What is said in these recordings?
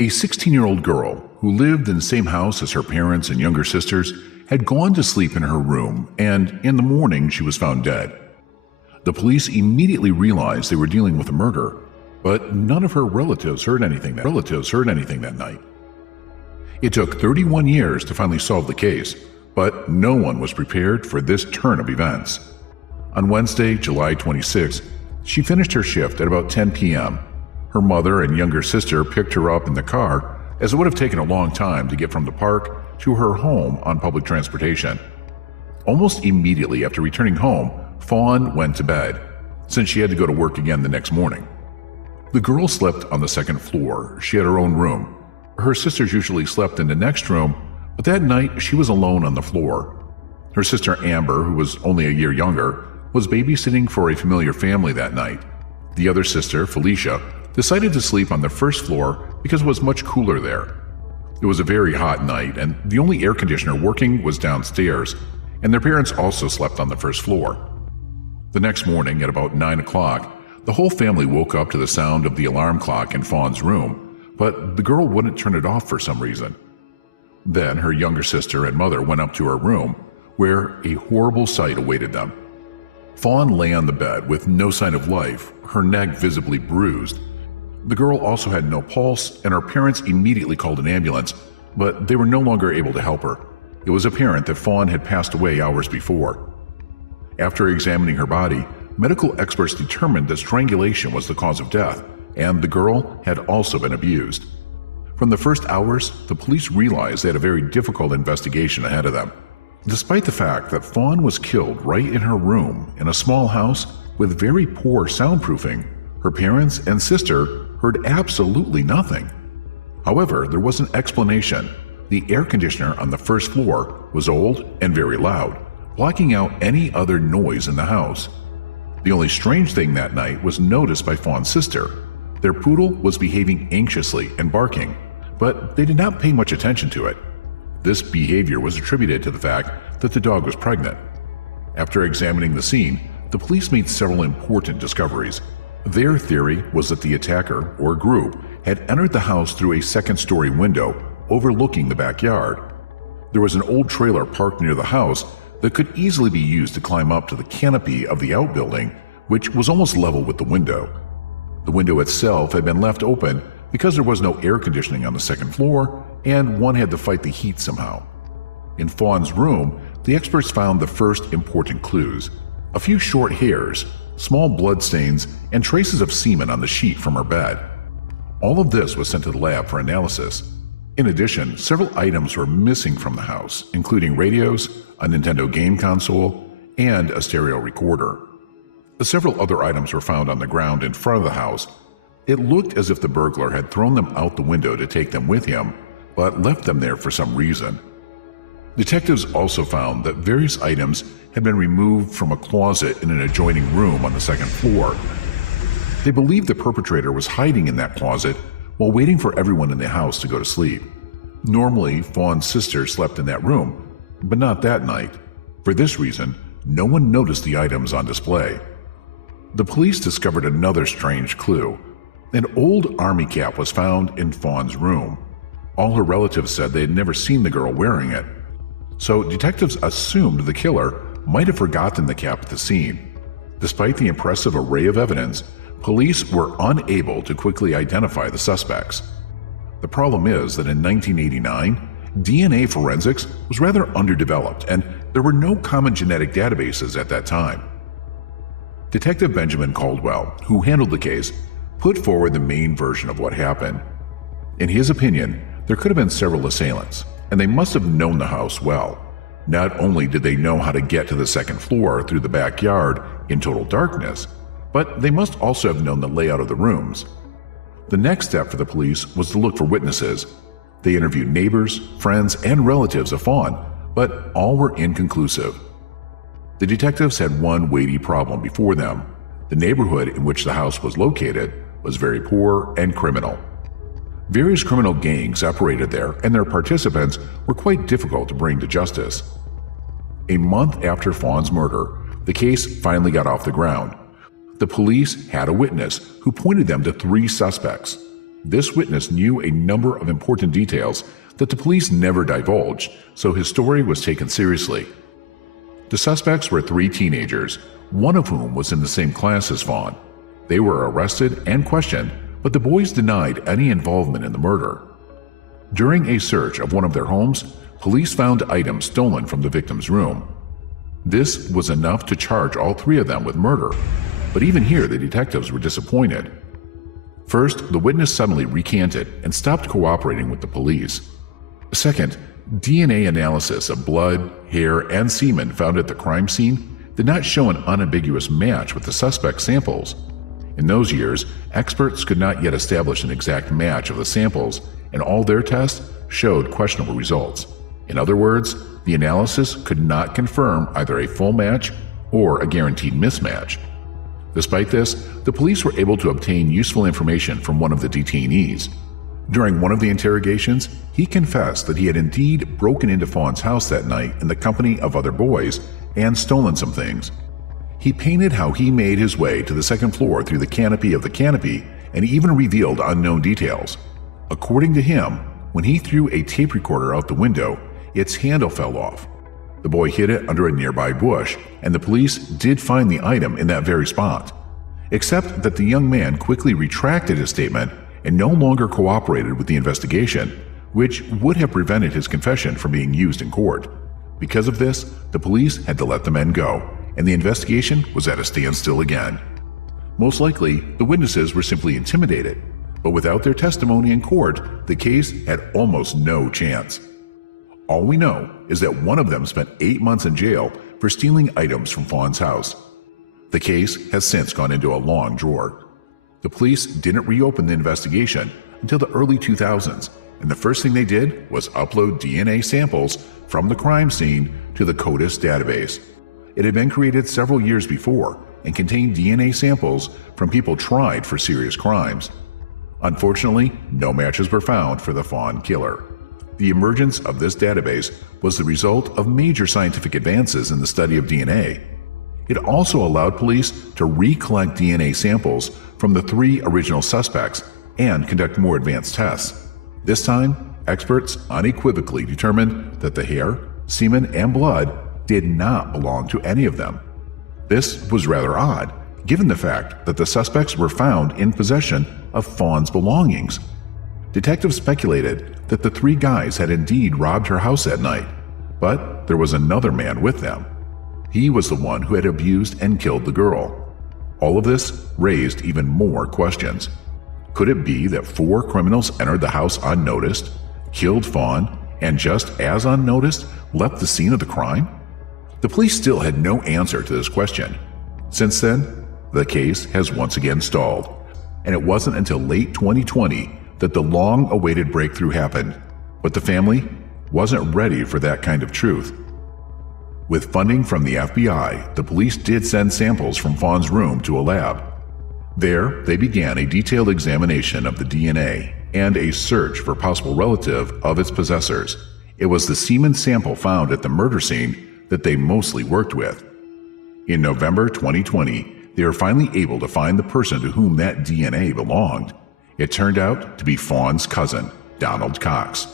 A 16-year-old girl who lived in the same house as her parents and younger sisters had gone to sleep in her room, and in the morning she was found dead. The police immediately realized they were dealing with a murder, but none of her relatives heard anything that night. It took 31 years to finally solve the case, but no one was prepared for this turn of events. On Wednesday, July 26, she finished her shift at about 10 p.m. Her mother and younger sister picked her up in the car, as it would have taken a long time to get from the park to her home on public transportation. Almost immediately after returning home, Fawn went to bed, since she had to go to work again the next morning. The girl slept on the second floor. She had her own room. Her sisters usually slept in the next room, but that night she was alone on the floor. Her sister Amber, who was only a year younger, was babysitting for a familiar family that night. The other sister, Felicia, decided to sleep on the first floor because it was much cooler there. It was a very hot night, and the only air conditioner working was downstairs, and their parents also slept on the first floor. The next morning at about 9 o'clock, the whole family woke up to the sound of the alarm clock in Fawn's room, but the girl wouldn't turn it off for some reason. Then her younger sister and mother went up to her room, where a horrible sight awaited them. Fawn lay on the bed with no sign of life, her neck visibly bruised. The girl also had no pulse, and her parents immediately called an ambulance, but they were no longer able to help her. It was apparent that Fawn had passed away hours before. After examining her body, medical experts determined that strangulation was the cause of death, and the girl had also been abused. From the first hours, the police realized they had a very difficult investigation ahead of them. Despite the fact that Fawn was killed right in her room in a small house with very poor soundproofing, her parents and sister heard absolutely nothing. However, there was an explanation. The air conditioner on the first floor was old and very loud, blocking out any other noise in the house. The only strange thing that night was noticed by Fawn's sister. Their poodle was behaving anxiously and barking, but they did not pay much attention to it. This behavior was attributed to the fact that the dog was pregnant. After examining the scene, the police made several important discoveries. Their theory was that the attacker, or group, had entered the house through a second-story window overlooking the backyard. There was an old trailer parked near the house that could easily be used to climb up to the canopy of the outbuilding, which was almost level with the window. The window itself had been left open because there was no air conditioning on the second floor, and one had to fight the heat somehow. In Fawn's room, the experts found the first important clues: a few short hairs, small blood stains, and traces of semen on the sheet from her bed. All of this was sent to the lab for analysis. In addition, several items were missing from the house, including radios, a Nintendo game console, and a stereo recorder. Several other items were found on the ground in front of the house. It looked as if the burglar had thrown them out the window to take them with him, but left them there for some reason. Detectives also found that various items had been removed from a closet in an adjoining room on the second floor. They believed the perpetrator was hiding in that closet while waiting for everyone in the house to go to sleep. Normally, Fawn's sister slept in that room, but not that night. For this reason, no one noticed the items on display. The police discovered another strange clue. An old army cap was found in Fawn's room. All her relatives said they had never seen the girl wearing it, so detectives assumed the killer might have forgotten the cap at the scene. Despite the impressive array of evidence, police were unable to quickly identify the suspects. The problem is that in 1989, DNA forensics was rather underdeveloped, and there were no common genetic databases at that time. Detective Benjamin Caldwell, who handled the case, put forward the main version of what happened. In his opinion, there could have been several assailants, and they must have known the house well. Not only did they know how to get to the second floor through the backyard in total darkness, but they must also have known the layout of the rooms. The next step for the police was to look for witnesses. They interviewed neighbors, friends, and relatives of Fawn, but all were inconclusive. The detectives had one weighty problem before them. The neighborhood in which the house was located was very poor and criminal. Various criminal gangs operated there, and their participants were quite difficult to bring to justice. A month after Fawn's murder, the case finally got off the ground. The police had a witness who pointed them to 3 suspects. This witness knew a number of important details that the police never divulged, so his story was taken seriously. The suspects were 3 teenagers, one of whom was in the same class as Fawn. They were arrested and questioned, but the boys denied any involvement in the murder. During a search of one of their homes, police found items stolen from the victim's room. This was enough to charge all 3 of them with murder, but even here the detectives were disappointed. First, the witness suddenly recanted and stopped cooperating with the police. Second, DNA analysis of blood, hair, and semen found at the crime scene did not show an unambiguous match with the suspect's samples. In those years, experts could not yet establish an exact match of the samples, and all their tests showed questionable results. In other words, the analysis could not confirm either a full match or a guaranteed mismatch. Despite this, the police were able to obtain useful information from one of the detainees. During one of the interrogations, he confessed that he had indeed broken into Fawn's house that night in the company of other boys and stolen some things. He painted how he made his way to the second floor through the canopy of the canopy and even revealed unknown details. According to him, when he threw a tape recorder out the window, its handle fell off. The boy hid it under a nearby bush, and the police did find the item in that very spot. Except that the young man quickly retracted his statement and no longer cooperated with the investigation, which would have prevented his confession from being used in court. Because of this, the police had to let the men go, and the investigation was at a standstill again. Most likely, the witnesses were simply intimidated, but without their testimony in court, the case had almost no chance. All we know is that one of them spent 8 months in jail for stealing items from Fawn's house. The case has since gone into a long drawer. The police didn't reopen the investigation until the early 2000s, and the first thing they did was upload DNA samples from the crime scene to the CODIS database. It had been created several years before and contained DNA samples from people tried for serious crimes. Unfortunately, no matches were found for the Fawn killer. The emergence of this database was the result of major scientific advances in the study of DNA. It also allowed police to recollect DNA samples from the 3 original suspects and conduct more advanced tests. This time, experts unequivocally determined that the hair, semen, and blood did not belong to any of them. This was rather odd, given the fact that the suspects were found in possession of Fawn's belongings. Detectives speculated that the 3 guys had indeed robbed her house that night, but there was another man with them. He was the one who had abused and killed the girl. All of this raised even more questions. Could it be that 4 criminals entered the house unnoticed, killed Fawn, and just as unnoticed, left the scene of the crime? The police still had no answer to this question. Since then, the case has once again stalled, and it wasn't until late 2020 that the long-awaited breakthrough happened, but the family wasn't ready for that kind of truth. With funding from the FBI, the police did send samples from Fawn's room to a lab. There, they began a detailed examination of the DNA and a search for possible relative of its possessors. It was the semen sample found at the murder scene that they mostly worked with. In November 2020, they were finally able to find the person to whom that DNA belonged. It turned out to be Fawn's cousin, Donald Cox.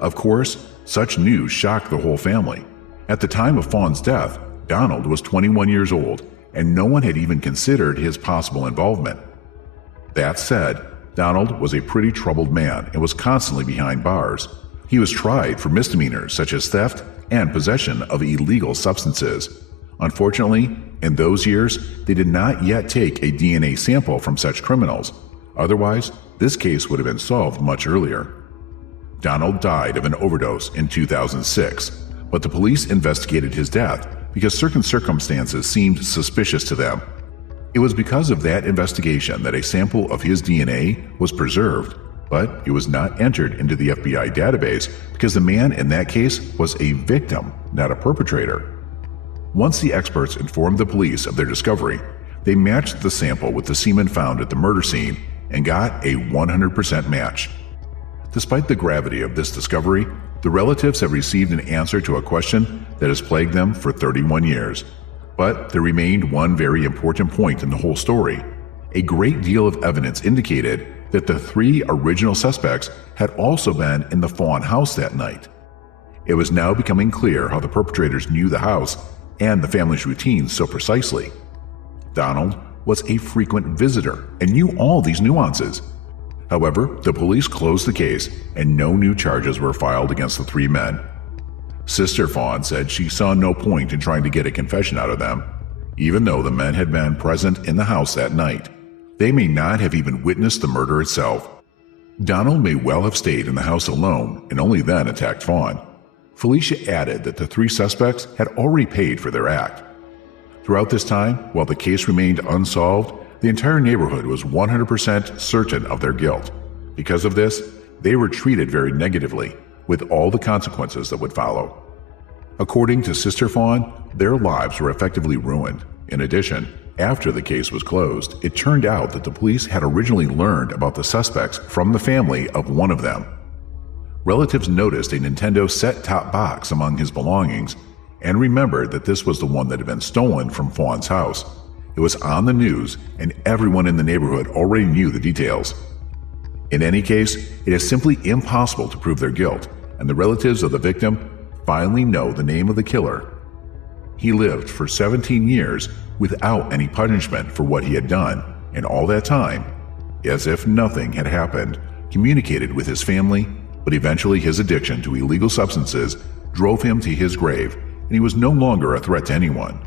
Of course, such news shocked the whole family. At the time of Fawn's death, Donald was 21 years old, and no one had even considered his possible involvement. That said, Donald was a pretty troubled man and was constantly behind bars. He was tried for misdemeanors such as theft and possession of illegal substances. Unfortunately, in those years, they did not yet take a DNA sample from such criminals. Otherwise, this case would have been solved much earlier. Donald died of an overdose in 2006, but the police investigated his death because certain circumstances seemed suspicious to them. It was because of that investigation that a sample of his DNA was preserved, but it was not entered into the FBI database because the man in that case was a victim, not a perpetrator. Once the experts informed the police of their discovery, they matched the sample with the semen found at the murder scene and got a 100% match. Despite the gravity of this discovery, the relatives have received an answer to a question that has plagued them for 31 years. But there remained one very important point in the whole story. A great deal of evidence indicated that the 3 original suspects had also been in the Fawn house that night. It was now becoming clear how the perpetrators knew the house and the family's routines so precisely. Donald was a frequent visitor and knew all these nuances. However, the police closed the case and no new charges were filed against the 3 men. Sister Fawn said she saw no point in trying to get a confession out of them, even though the men had been present in the house that night. They may not have even witnessed the murder itself. Donald may well have stayed in the house alone and only then attacked Fawn. Felicia added that the 3 suspects had already paid for their act. Throughout this time, while the case remained unsolved, the entire neighborhood was 100% certain of their guilt. Because of this, they were treated very negatively, with all the consequences that would follow. According to Sister Fawn, their lives were effectively ruined. In addition, after the case was closed, it turned out that the police had originally learned about the suspects from the family of one of them. Relatives noticed a Nintendo set-top box among his belongings and remembered that this was the one that had been stolen from Fawn's house. It was on the news, and everyone in the neighborhood already knew the details. In any case, it is simply impossible to prove their guilt, and the relatives of the victim finally know the name of the killer. He lived for 17 years without any punishment for what he had done, and all that time, as if nothing had happened, communicated with his family, but eventually his addiction to illegal substances drove him to his grave, and he was no longer a threat to anyone.